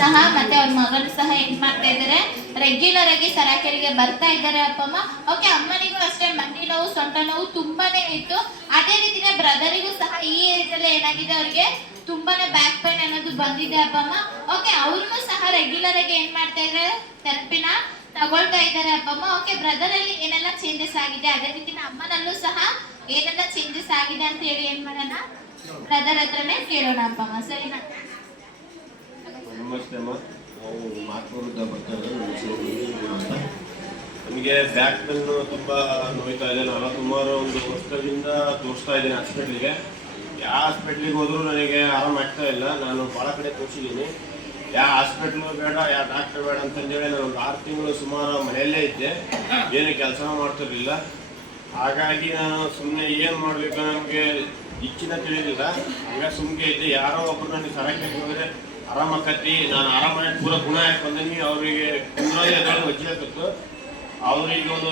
ಸಹ ಮತ್ತೆ ಅವ್ರ ಮಗನು ಸಹ ಏನ್ ಮಾಡ್ತಾ ಇದ್ದಾರೆ, ರೆಗ್ಯುಲರ್ ಆಗಿ ಸರಾಕೆರಿಗೆ ಬರ್ತಾ ಇದ್ದಾರೆ ಅಪ್ಪಮ್ಮ. ಓಕೆ, ಅಮ್ಮನಿಗೂ ಅಷ್ಟೇ ಮಂಡಿ ನೋವು, ಸೊಂಟ ನೋವು ತುಂಬಾನೇ ಇತ್ತು. ಅದೇ ರೀತಿನೇ ಬ್ರದರಿಗೂ ಸಹ ಈ ಏಜ್ ಅಲ್ಲಿ ಏನಾಗಿದೆ, ಅವ್ರಿಗೆ ತುಂಬಾನೇ ಬ್ಯಾಕ್ ಪೈನ್ ಅನ್ನೋದು ಬಂದಿದೆ ಅಪ್ಪಮ್ಮ. ಓಕೆ, ಅವ್ರನ್ನು ಸಹ ರೆಗ್ಯುಲರ್ ಆಗಿ ಏನ್ ಮಾಡ್ತಾ ಇದ್ದಾರೆ, ಥೆರಪಿನ ತಗೊಳ್ತಾ ಇದ್ದಾರೆ ಅಪ್ಪಮ್ಮ. ಓಕೆ, ಬ್ರದರ್ ಅಲ್ಲಿ ಏನೆಲ್ಲ ಚೇಂಜಸ್ ಆಗಿದೆ, ಅದೇ ರೀತಿನ ಅಮ್ಮನಲ್ಲೂ ಸಹ ಏನೆಲ್ಲ ಚೇಂಜಸ್ ಆಗಿದೆ ಅಂತ ಹೇಳಿ ಏನ್ ಮಾಡೋಣ, ಬ್ರದರ್ ಹತ್ರನೇ ಕೇಳೋಣ ಅಪ್ಪಮ್ಮ. ಸರಿನಾ? ನಮಸ್ತೆ ಅಮ್ಮ. ನಾವು ಮಾತುಕತೆ ಬರ್ತಾ ಇರೋದು ನಮಗೆ ಬ್ಯಾಕ್ ಪೇನ್ ತುಂಬ ನೋಯ್ತಾ ಇದೆ. ನಾನು ಸುಮಾರು ಒಂದು ವರ್ಷದಿಂದ ತೋರಿಸ್ತಾ ಇದ್ದೀನಿ ಹಾಸ್ಪಿಟ್ಲಿಗೆ. ಯಾವ ಹಾಸ್ಪಿಟ್ಲಿಗೆ ಹೋದರೂ ನನಗೆ ಆರಾಮಾಗ್ತಾ ಇಲ್ಲ. ನಾನು ಭಾಳ ಕಡೆ ತೋರಿಸಿದ್ದೀನಿ. ಯಾವ ಹಾಸ್ಪಿಟ್ಲು ಬೇಡ, ಯಾವ ಡಾಕ್ಟರ್ ಬೇಡ ಅಂತಂದೇಳಿ ನಾನು ಒಂದು 6 ತಿಂಗಳು ಸುಮಾರು ಮನೆಯಲ್ಲೇ ಇದ್ದೆ. ಏನು ಕೆಲಸ ಮಾಡ್ತಿರಲಿಲ್ಲ. ಹಾಗಾಗಿ ನಾನು ಸುಮ್ಮನೆ ಏನು ಮಾಡಬೇಕು ನಮಗೆ ಇಚ್ಛಿನ ತಿಳಿದಿಲ್ಲ. ಹಂಗೆ ಸುಮ್ಮನೆ ಇದ್ದೆ. ಯಾರೋ ಒಬ್ಬರು ನನಗೆ ಸರಕ್ಕೆ ಹೋದರೆ ಆರಾಮಾಕತಿ, ನಾನು ಆರಾಮಾಗಿ ಪೂರ ಗುಣ ಆಗಿ ಬಂದೀನಿ. ಅವರಿಗೆ ಕುಂದ್ರೋದು ವಜ್ಜೆ ಆಗ್ತಿತ್ತು. ಅವರಿಗೆ ಒಂದು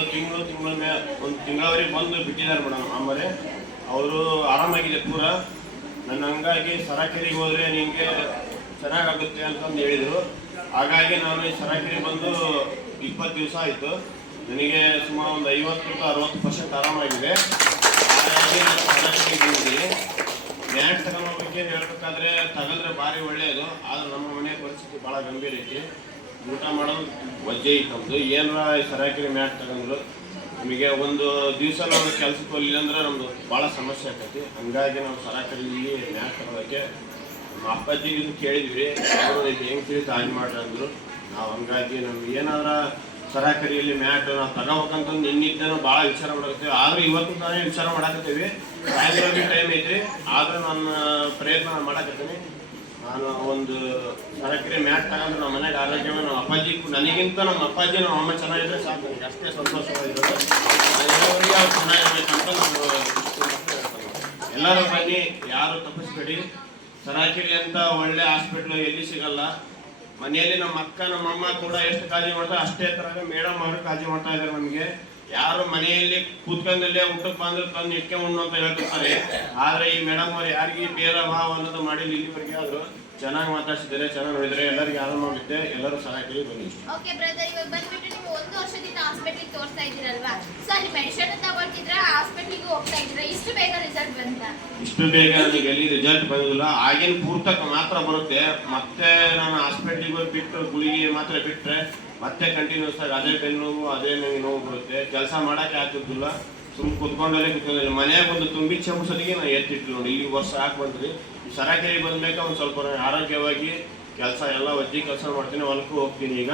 ತಿಂಗಳವರೆಗೆ ಬಂದು ಬಿಟ್ಟಿದ್ದಾರೆ ಮೇಡಮ್. ಆಮೇಲೆ ಅವರು ಆರಾಮಾಗಿದೆ ಪೂರ. ನನ್ನ ಹಂಗಾಗಿ ಸರಾಕೆರಿಗೆ ಹೋದರೆ ನಿಮಗೆ ಚೆನ್ನಾಗಾಗುತ್ತೆ ಅಂತಂದು ಹೇಳಿದರು. ಹಾಗಾಗಿ ನಾನು ಈ ಸರಾಕೆರಿಗೆ ಬಂದು 20 ದಿವಸ ಆಯಿತು. ನನಗೆ ಸುಮಾರು ಒಂದು 50-60% ಆರಾಮಾಗಿದೆ. ಹಾಗಾಗಿ ನಾನು ಸರಾಕೆರಿಗೆ ಬಂದಿದ್ದೀನಿ. ಮ್ಯಾಟ್ ತಗೊಳ್ಳೋ ಬಗ್ಗೆ ಹೇಳ್ಬೇಕಾದ್ರೆ ತಗೊಂಡ್ರೆ ಭಾರಿ ಒಳ್ಳೆಯದು. ಆದರೆ ನಮ್ಮ ಮನೆ ಪರಿಸ್ಥಿತಿ ಭಾಳ ಗಂಭೀರ ಐತಿ. ಊಟ ಮಾಡೋದು ವಜ್ಜೆ ಇತ್ತು ನಮ್ಮದು. ಏನಾರ ಸರಾಕೆರಿ ಮ್ಯಾಟ್ ತಗೊಂಡ್ರು ನಮಗೆ ಒಂದು ದಿವಸ ನಾವು ಕೆಲಸಕ್ಕೆ ಹೋಗಲಿಲ್ಲ ಅಂದ್ರೆ ನಮ್ಮದು ಭಾಳ ಸಮಸ್ಯೆ ಆಗ್ತೈತಿ. ಹಂಗಾಗಿ ನಾವು ಸರಾಕೆರಿಲಿ ಮ್ಯಾಟ್ ತಗೊಳ್ಳೋಕ್ಕೆ ನಮ್ಮ ಅಪ್ಪಾಜಿಗೆ ಕೇಳಿದ್ವಿ. ಅವರು ಹೆಂಗೆ ತಿಳಿದು ಹಾಗೆ ಮಾಡ್ರಿ ಅಂದರು. ನಾವು ಹಂಗಾಗಿ ನಮ್ಗೆ ಏನಾರ ಸರಾಕರಿಯಲ್ಲಿ ಮ್ಯಾಟ್ ನಾವು ತಗೋಬೇಕಂತಂದು ನಿನ್ನಿದ್ದೇನೋ ಭಾಳ ವಿಚಾರ ಮಾಡಕತ್ತೀವಿ. ಆದರೂ ಇವತ್ತು ನಾನೇ ವಿಚಾರ ಮಾಡಕತ್ತೀವಿ. ಸಾಯಂಕಾಲ ಟೈಮ್ ಐತ್ರಿ, ಆದರೂ ನನ್ನ ಪ್ರಯತ್ನ ಮಾಡಕತ್ತೀನಿ. ನಾನು ಒಂದು ಸರಾಕರಿ ಮ್ಯಾಟ್ ತಗೊಂಡ್ರೆ ನಮ್ಮ ಮನೆಗೆ ಆರೋಗ್ಯವಾಗಿ ನಮ್ಮ ಅಪ್ಪಾಜಿ, ನನಗಿಂತ ನಮ್ಮ ಅಪ್ಪಾಜಿ ನಮ್ಮ ಅಮ್ಮ ಚೆನ್ನಾಗಿದ್ರೆ ಸಾಕು, ನನಗೆ ಅಷ್ಟೇ ಸಂತೋಷವಾಗಿರೋದು. ಅವ್ರು ಚೆನ್ನಾಗಿರ್ಬೇಕಂತ ನಾನು ಎಲ್ಲರೂ ಬನ್ನಿ, ಯಾರು ತಪ್ಪಿಸ್ಬೇಡಿ. ಸರಾಕರಿ ಅಂತ ಒಳ್ಳೆ ಹಾಸ್ಪಿಟ್ಲು ಎಲ್ಲಿ ಸಿಗಲ್ಲ. ಮನೆಯಲ್ಲಿ ನಮ್ಮ ಅಕ್ಕ ನಮ್ಮ ಅಮ್ಮ ಕೂಡ ಎಷ್ಟು ಕಾಳಜಿ ಮಾಡ್ತಾರೆ ಅಷ್ಟೇ ಥರ ಮೇಡಮ್ ಅವರು ಕಾಳಜಿ ಮಾಡ್ತಾ ಇದ್ದಾರೆ ನಮಗೆ. ಯಾರು ಮನೆಯಲ್ಲಿ ಕೂತ್ಕೊಂಡಲ್ಲೇ ಊಟಕ್ಕೆ ಬಂದ್ರೆ ತಂದು ಇಟ್ಕೆ ಉಣ್ಣು ಅಂತ ಹೇಳ್ತಿರ್ತಾರೆ. ಆದರೆ ಈ ಮೇಡಮ್ ಅವ್ರು ಯಾರಿಗೆ ಬೇರೆ ಭಾವ ಅನ್ನೋದು ಮಾಡಿ ಇಲ್ಲಿವರೆಗೆ ಆದರೂ ಚೆನ್ನಾಗಿ ಮಾತಾಡ್ಸಿದ್ದಾರೆ, ಚೆನ್ನಾಗಿ ನೋಡಿದರೆ. ಎಲ್ಲರಿಗೂ ಆರಾಮಾಗುತ್ತೆ. ಎಲ್ಲರೂ ಸರಾಕರಿ ಬನ್ನಿ. ಓಕೆ ಬ್ರದರ್, ಇವಾಗ ಬಂದ್ಬಿಟ್ಟು ನೀವು 1 ವರ್ಷದಿಂದ ಹಾಸ್ಪಿಟ್ಲಿಗೆ ತೋರಿಸ್ತಾ ಇದ್ದೀರಲ್ವಾ? ಸೊ ಅಲ್ಲಿ ಮೆಡಿಸಿನ್ ತಗೊಳ್ತಿದ್ರೆ ಹಾಸ್ಪಿಟ್ಲಿಗೆ ಹೋಗ್ತಾ ಇದ್ದೀರಾ, ಇಷ್ಟು ಬೇಗ ರಿಸಲ್ಟ್ ಬಂತ? ಇಷ್ಟು ಬೇಗ ನನಗೆ ಎಲ್ಲಿ ರಿಸಲ್ಟ್ ಬಂದಿಲ್ಲ. ಆಗಿನ ಪೂರ್ತಕ ಮಾತ್ರ ಬರುತ್ತೆ. ಮತ್ತೆ ನಾನು ಹಾಸ್ಪಿಟ್ಲಿಗೆ ಬಿಟ್ಟು ಗುಳಿಗೆ ಮಾತ್ರ ಬಿಟ್ಟರೆ ಮತ್ತೆ ಕಂಟಿನ್ಯೂಸ್ ಆಗಿ ಅದೇ ಬೆನ್ನುವು ಅದೇ ನನಗೆ ನೋವು ಬರುತ್ತೆ. ಕೆಲಸ ಮಾಡೋಕ್ಕೆ ಆಗ್ತಿದ್ದಿಲ್ಲ. ಸುಮ್ಮನೆ ಕುತ್ಕೊಂಡಲ್ಲೇ ಕುತ್ಕೊಂಡಿಲ್ಲ. ಮನೆಯಾಗ ಒಂದು ತುಂಬಿ ಚಂಬಸೋದಿಗೆ ನಾನು ಎತ್ತಿಟ್ಟು ನೋಡಿ ಈ ವರ್ಷ ಹಾಕಿ ಬಂದ್ರಿ. ಈ ಸರಾಕೆರಿ ಬಂದ್ಬೇಕಾ ಒಂದು ಸ್ವಲ್ಪ ಆರೋಗ್ಯವಾಗಿ ಕೆಲಸ ಎಲ್ಲ ಒಜ್ಜಿ ಕೆಲಸ ಮಾಡ್ತೀನಿ. ಹೊಲಕ್ಕೂ ಹೋಗ್ತೀನಿ. ಈಗ